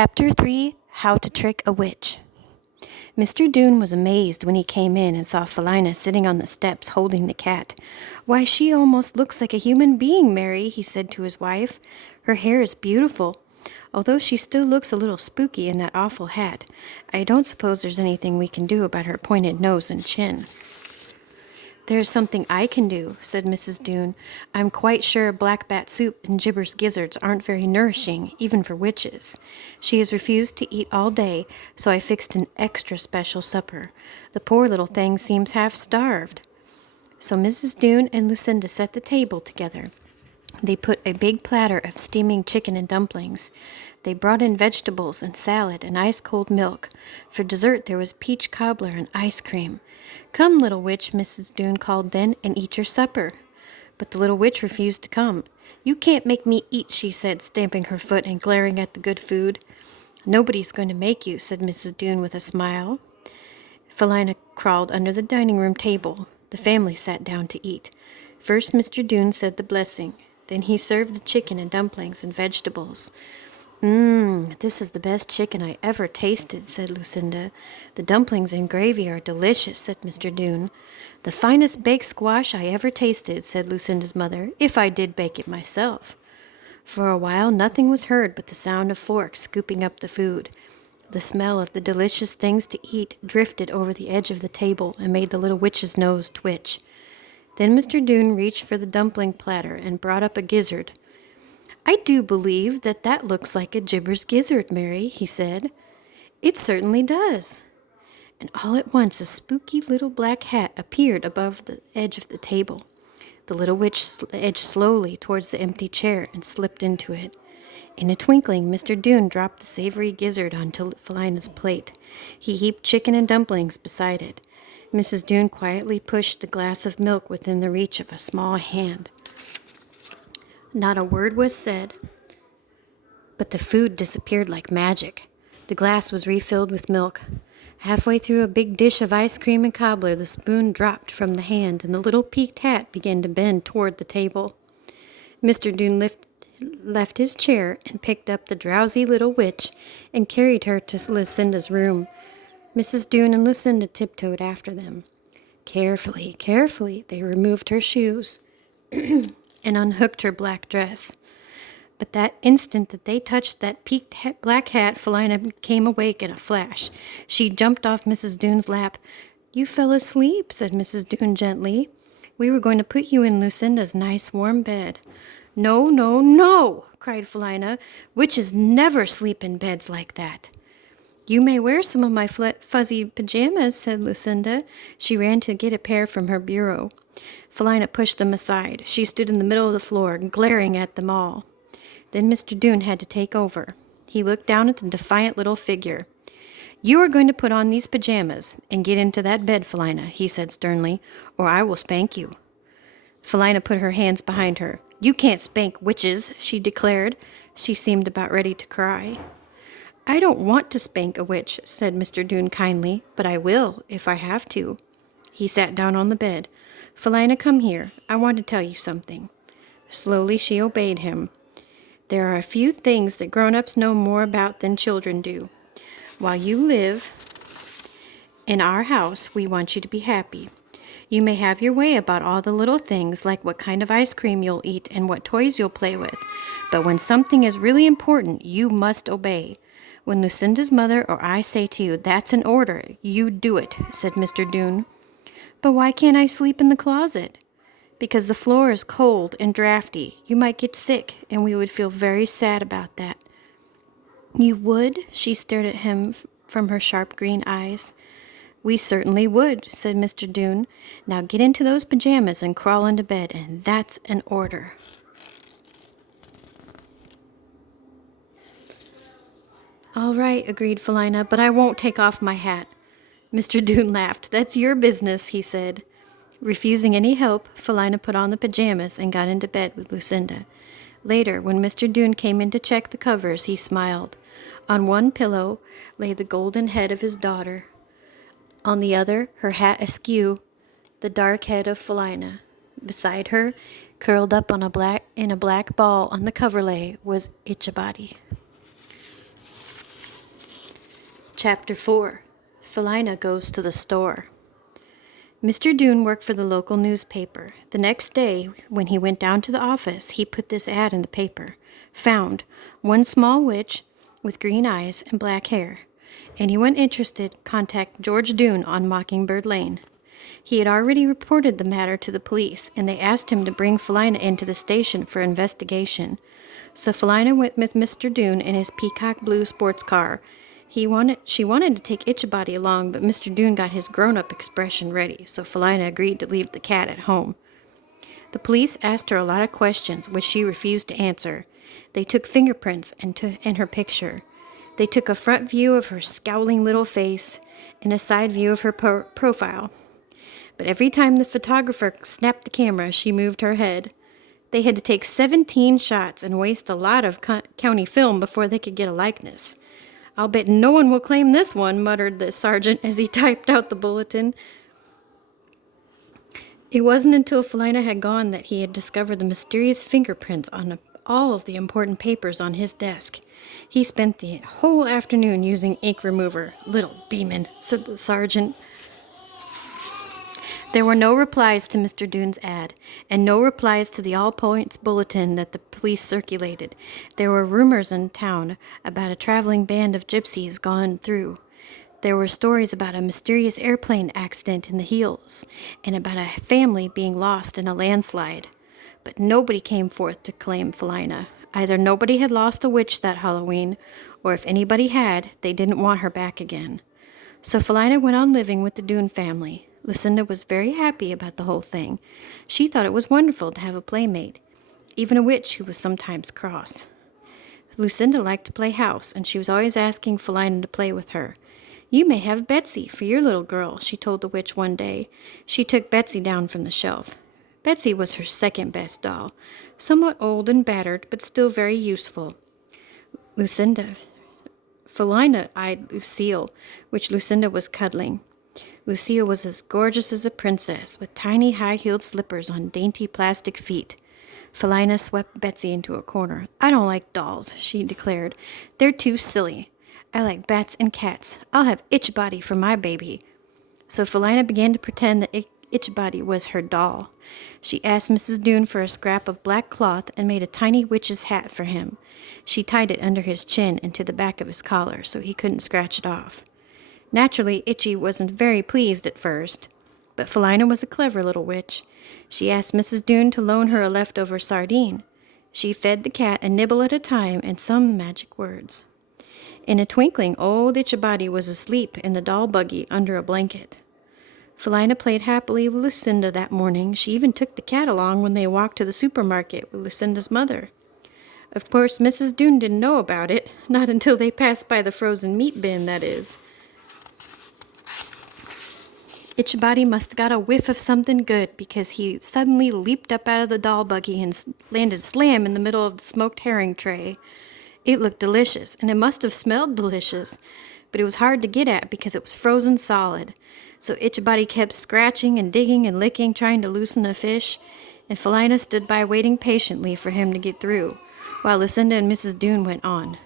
Chapter 3 How to Trick a Witch. Mr. Doone was amazed when he came in and saw Philina sitting on the steps holding the cat. "Why, she almost looks like a human being, Mary," he said to his wife. "Her hair is beautiful, although she still looks a little spooky in that awful hat. I don't suppose there's anything we can do about her pointed nose and chin." "There's something I can do," said Mrs. Doone. "I'm quite sure black bat soup and Jibber's gizzards aren't very nourishing, even for witches. She has refused to eat all day, so I fixed an extra special supper. The poor little thing seems half starved." So Mrs. Doone and Lucinda set the table together. They put a big platter of steaming chicken and dumplings. They brought in vegetables and salad and ice-cold milk. For dessert there was peach cobbler and ice cream. "Come, little witch," Mrs. Doone called then, "and eat your supper." But the little witch refused to come. "You can't make me eat," she said, stamping her foot and glaring at the good food. "Nobody's going to make you," said Mrs. Doone with a smile. Philina crawled under the dining room table. The family sat down to eat. First Mr. Doone said the blessing. Then he served the chicken and dumplings and vegetables. This is the best chicken I ever tasted," said Lucinda. "The dumplings and gravy are delicious," said Mr. Doone. "The finest baked squash I ever tasted," said Lucinda's mother, "if I did bake it myself." For a while nothing was heard but the sound of forks scooping up the food. The smell of the delicious things to eat drifted over the edge of the table and made the little witch's nose twitch. Then Mr. Doone reached for the dumpling platter and brought up a gizzard. "I do believe that looks like a Jibber's gizzard, Mary," he said. "It certainly does." And all at once a spooky little black hat appeared above the edge of the table. The little witch edged slowly towards the empty chair and slipped into it. In a twinkling, Mr. Doone dropped the savory gizzard onto Philina's plate. He heaped chicken and dumplings beside it. Mrs. Doone quietly pushed the glass of milk within the reach of a small hand. Not a word was said, but the food disappeared like magic. The glass was refilled with milk. Halfway through a big dish of ice cream and cobbler, the spoon dropped from the hand, and the little peaked hat began to bend toward the table. Mr. Doone left his chair and picked up the drowsy little witch and carried her to Lucinda's room. Mrs. Doone and Lucinda tiptoed after them. Carefully, carefully, they removed her shoes and unhooked her black dress. But that instant that they touched that peaked black hat, Philina came awake in a flash. She jumped off Mrs. Doone's lap. "You fell asleep," said Mrs. Doone gently. "We were going to put you in Lucinda's nice warm bed." "No, no, no!" cried Philina. "Witches never sleep in beds like that." "You may wear some of my fuzzy pajamas," said Lucinda. She ran to get a pair from her bureau. Philina pushed them aside. She stood in the middle of the floor, glaring at them all. Then Mr. Doone had to take over. He looked down at the defiant little figure. "You are going to put on these pajamas and get into that bed, Philina," he said sternly, "or I will spank you." Philina put her hands behind her. "You can't spank witches," she declared. She seemed about ready to cry. "I don't want to spank a witch," said Mr. Doone kindly, "but I will, if I have to." He sat down on the bed. "Philina, come here. I want to tell you something." Slowly she obeyed him. "There are a few things that grown-ups know more about than children do. While you live in our house, we want you to be happy. You may have your way about all the little things, like what kind of ice cream you'll eat and what toys you'll play with. But when something is really important, you must obey. When Lucinda's mother or I say to you, 'That's an order,' you do it," said Mr. Doone. "But why can't I sleep in the closet?" "Because the floor is cold and drafty. You might get sick, and we would feel very sad about that." "You would?" She stared at him from her sharp green eyes. "We certainly would," said Mr. Doone. "Now get into those pajamas and crawl into bed, and that's an order." "All right," agreed Philina, "but I won't take off my hat." Mr. Doone laughed. "That's your business," he said. Refusing any help, Philina put on the pajamas and got into bed with Lucinda. Later, when Mr. Doone came in to check the covers, he smiled. On one pillow lay the golden head of his daughter. On the other, her hat askew, the dark head of Philina. Beside her, curled up in a black ball on the coverlay, was Ichabodi. Chapter 4. Philina Goes to the Store. Mr. Doone worked for the local newspaper. The next day, when he went down to the office, he put this ad in the paper. Found one small witch with green eyes and black hair. Anyone interested, contact George Doone on Mockingbird Lane. He had already reported the matter to the police, and they asked him to bring Philina into the station for investigation. So Philina went with Mr. Doone in his peacock blue sports car. She wanted to take Itchabody along, but Mr. Doone got his grown-up expression ready, so Philina agreed to leave the cat at home. The police asked her a lot of questions, which she refused to answer. They took fingerprints and her picture. They took a front view of her scowling little face and a side view of her profile. But every time the photographer snapped the camera, she moved her head. They had to take 17 shots and waste a lot of county film before they could get a likeness. "I'll bet no one will claim this one," muttered the sergeant as he typed out the bulletin. It wasn't until Philina had gone that he had discovered the mysterious fingerprints on all of the important papers on his desk. He spent the whole afternoon using ink remover. "Little demon," said the sergeant. There were no replies to Mr. Doone's ad, and no replies to the All Points bulletin that the police circulated. There were rumors in town about a traveling band of gypsies gone through. There were stories about a mysterious airplane accident in the hills, and about a family being lost in a landslide. But nobody came forth to claim Philina. Either nobody had lost a witch that Halloween, or if anybody had, they didn't want her back again. So Philina went on living with the Doone family. Lucinda was very happy about the whole thing. She thought it was wonderful to have a playmate, even a witch who was sometimes cross. Lucinda liked to play house, and she was always asking Philina to play with her. "You may have Betsy for your little girl," she told the witch one day. She took Betsy down from the shelf. Betsy was her second best doll, somewhat old and battered, but still very useful. Philina eyed Lucille, which Lucinda was cuddling. Lucille was as gorgeous as a princess, with tiny high-heeled slippers on dainty plastic feet. Philina swept Betsy into a corner. "I don't like dolls," she declared. "They're too silly. I like bats and cats. I'll have Itchabody for my baby." So Philina began to pretend that Itchabody was her doll. She asked Mrs. Doone for a scrap of black cloth and made a tiny witch's hat for him. She tied it under his chin and to the back of his collar so he couldn't scratch it off. Naturally, Itchy wasn't very pleased at first, but Philina was a clever little witch. She asked Mrs. Doone to loan her a leftover sardine. She fed the cat a nibble at a time and some magic words. In a twinkling, old Itchabody was asleep in the doll buggy under a blanket. Philina played happily with Lucinda that morning. She even took the cat along when they walked to the supermarket with Lucinda's mother. Of course, Mrs. Doone didn't know about it, not until they passed by the frozen meat bin, that is. Itchabody must have got a whiff of something good, because he suddenly leaped up out of the doll buggy and landed slam in the middle of the smoked herring tray. It looked delicious, and it must have smelled delicious, but it was hard to get at because it was frozen solid. So Itchabody kept scratching and digging and licking, trying to loosen the fish, and Philina stood by waiting patiently for him to get through, while Lucinda and Mrs. Doone went on.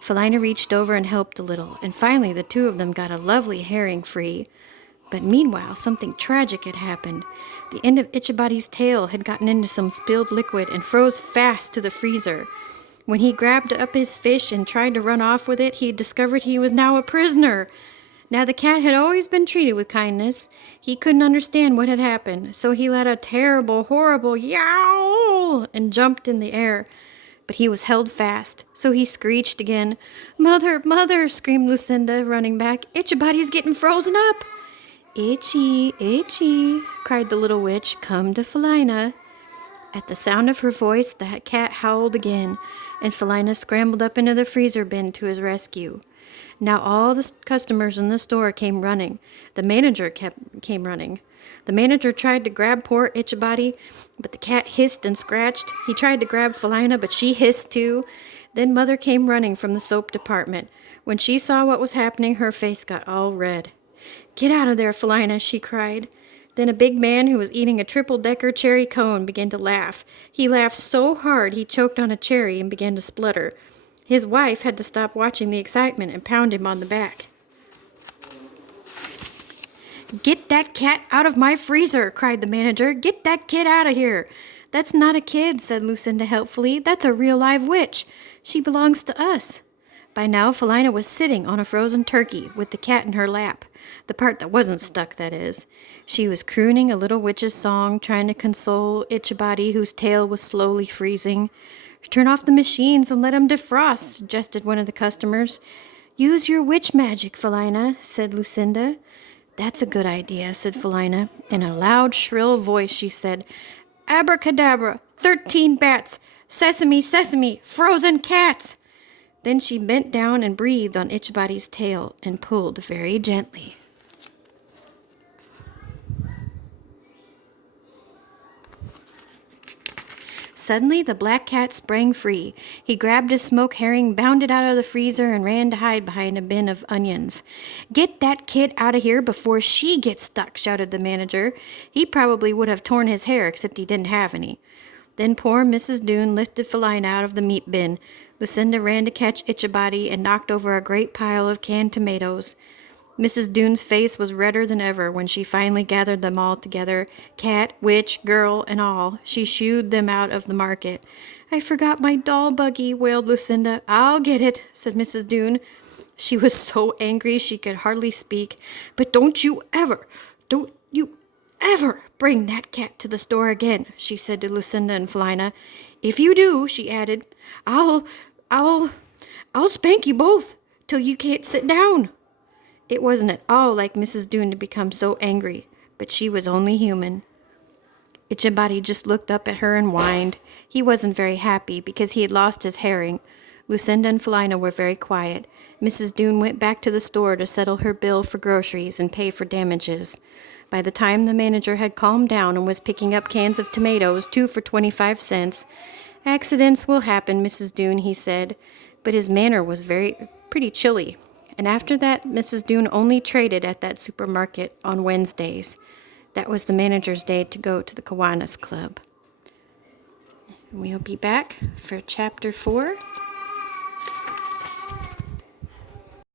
Philina reached over and helped a little, and finally the two of them got a lovely herring free. But meanwhile, something tragic had happened. The end of Itchabody's tail had gotten into some spilled liquid and froze fast to the freezer. When he grabbed up his fish and tried to run off with it, he discovered he was now a prisoner. Now the cat had always been treated with kindness. He couldn't understand what had happened, so he let a terrible, horrible yowl and jumped in the air. But he was held fast, so he screeched again. "Mother, mother," screamed Lucinda, running back. "Itchabody's getting frozen up." "Itchy, Itchy," cried the little witch, "come to Philina." At the sound of her voice, the cat howled again, and Philina scrambled up into the freezer bin to his rescue. Now all the customers in the store came running. The manager came running. The manager tried to grab poor Itchabody, but the cat hissed and scratched. He tried to grab Philina, but she hissed too. Then Mother came running from the soap department. When she saw what was happening, her face got all red. "Get out of there, Philina," she cried. Then a big man who was eating a triple-decker cherry cone began to laugh. He laughed so hard he choked on a cherry and began to splutter. His wife had to stop watching the excitement and pound him on the back. "Get that cat out of my freezer!" cried the manager. "Get that kid out of here!" "That's not a kid," said Lucinda helpfully. "That's a real live witch. She belongs to us." By now, Felina was sitting on a frozen turkey with the cat in her lap. The part that wasn't stuck, that is. She was crooning a little witch's song, trying to console Ichabody, whose tail was slowly freezing. "Turn off the machines and let 'em defrost," suggested one of the customers. "Use your witch magic, Felina," said Lucinda. "That's a good idea," said Felina. In a loud, shrill voice, she said, "Abracadabra, 13 bats, sesame, sesame, frozen cats." Then she bent down and breathed on Ichabody's tail and pulled very gently. Suddenly, the black cat sprang free. He grabbed a smoke herring, bounded out of the freezer, and ran to hide behind a bin of onions. "Get that kid out of here before she gets stuck," shouted the manager. He probably would have torn his hair, except he didn't have any. Then poor Mrs. Doone lifted Felina out of the meat bin. Lucinda ran to catch Ichabody and knocked over a great pile of canned tomatoes. Mrs. Doone's face was redder than ever when she finally gathered them all together, cat, witch, girl, and all. She shooed them out of the market. "I forgot my doll buggy," wailed Lucinda. "I'll get it," said Mrs. Doone. She was so angry she could hardly speak. "But don't you ever bring that cat to the store again," she said to Lucinda and Felina. "If you do," she added, I'll spank you both till you can't sit down." It wasn't at all like Mrs. Doone to become so angry, but she was only human. Ichabody just looked up at her and whined. He wasn't very happy because he had lost his herring. Lucinda and Felina were very quiet. Mrs. Doone went back to the store to settle her bill for groceries and pay for damages. By the time the manager had calmed down and was picking up cans of tomatoes, 2 for 25 cents, "Accidents will happen, Mrs. Doone," he said, but his manner was pretty chilly. And after that, Mrs. Doone only traded at that supermarket on Wednesdays. That was the manager's day to go to the Kiwanis Club. We'll be back for Chapter 4.